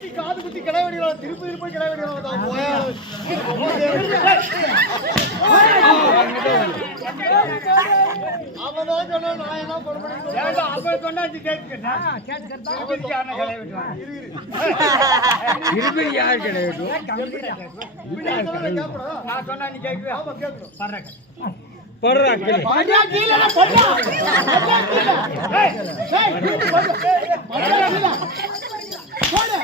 காது குத்தி கிளை வெடிக்கலாம் திருப்பதி போய் கிளை வெடிக்கலாம் அவதான் சொன்னா நான் என்ன பண்ண முடியும் அப்ப சொன்னாச்சு கேட்கிறா இருபது யார் கிளை வெட்டுவோம் நான் சொன்னா நீ கேட்குற ஆமா கேட்கணும் படுறா படுறா கீழே படுறா ஏய் ஏய் படுறா போடு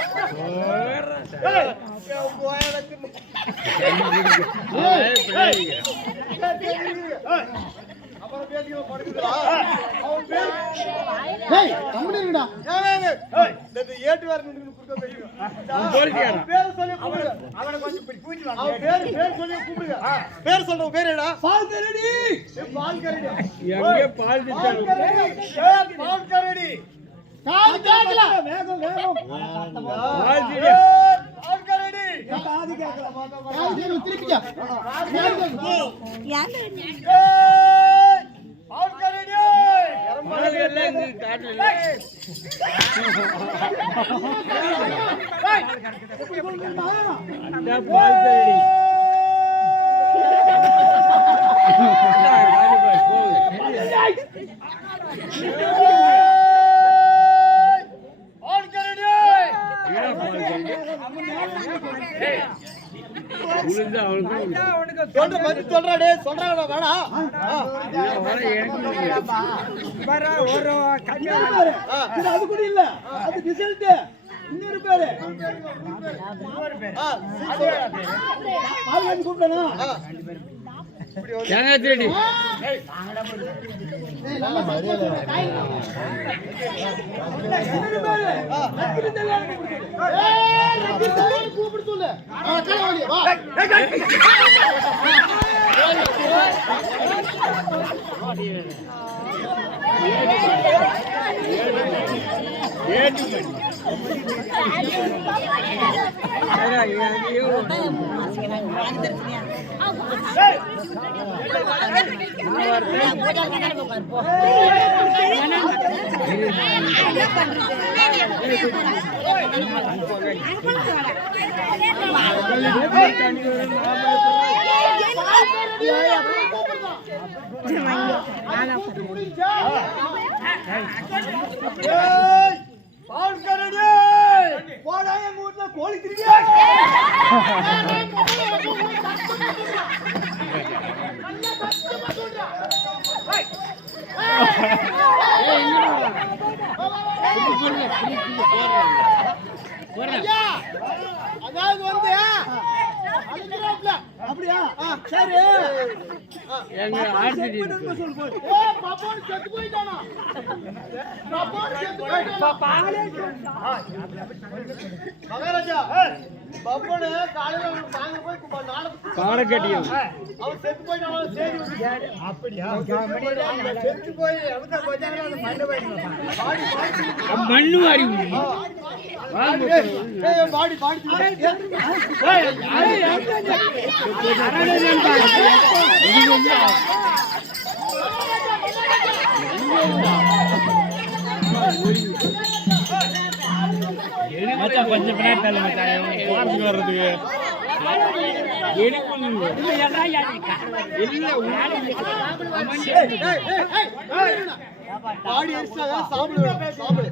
ஏய் போயடக்கு ஏய் அப்புறம் பேசிக்க படுக்குடா அவன் பேர் டேய் கம்பெனி இருடா ஏய் இந்த ஏட்டு வேற நின்னு குறுக்க பேசிக்க பேர் சொல்லி கூப்பிடுங்க அவனை கொஞ்சம் இப்படி கூட்டி வாங்க அவன் பேர் சொல்லி கூப்பிடுங்க பேர் சொல்ற பேர் என்னடா பால் கரடி பால் கரடி எங்க பால் திச்சாரு பால் கரடி காது கேக்கல வேகம் பால் திடி பால் கரடி காது கேக்கல காது திருப்பிக்க யாரு பால் கரடி பால் எல்லாம் இந்த காட்டுல அந்த பால் கரடி கோழி திரும்பி அதாவது வந்து அப்படியா சரி எங்க ஆர்சிடி பாப்பான் செத்து போயிட்டானா பாப்பான் செத்து போயிட்டானா மகாராஜா பாப்பானே காலையில நாங்க போய் காட கட்டியும் அவன் செத்து போயிட்டானா சரி அப்படியா செத்து போய் அவத கொஞ்சம் அந்த மண்ணு வாரி பாடி பாடி மச்சான் கொஞ்சம் பின்னாடி மச்சான் போறதுக்கு வர்றதுக்கு பாடி சாப்பிடு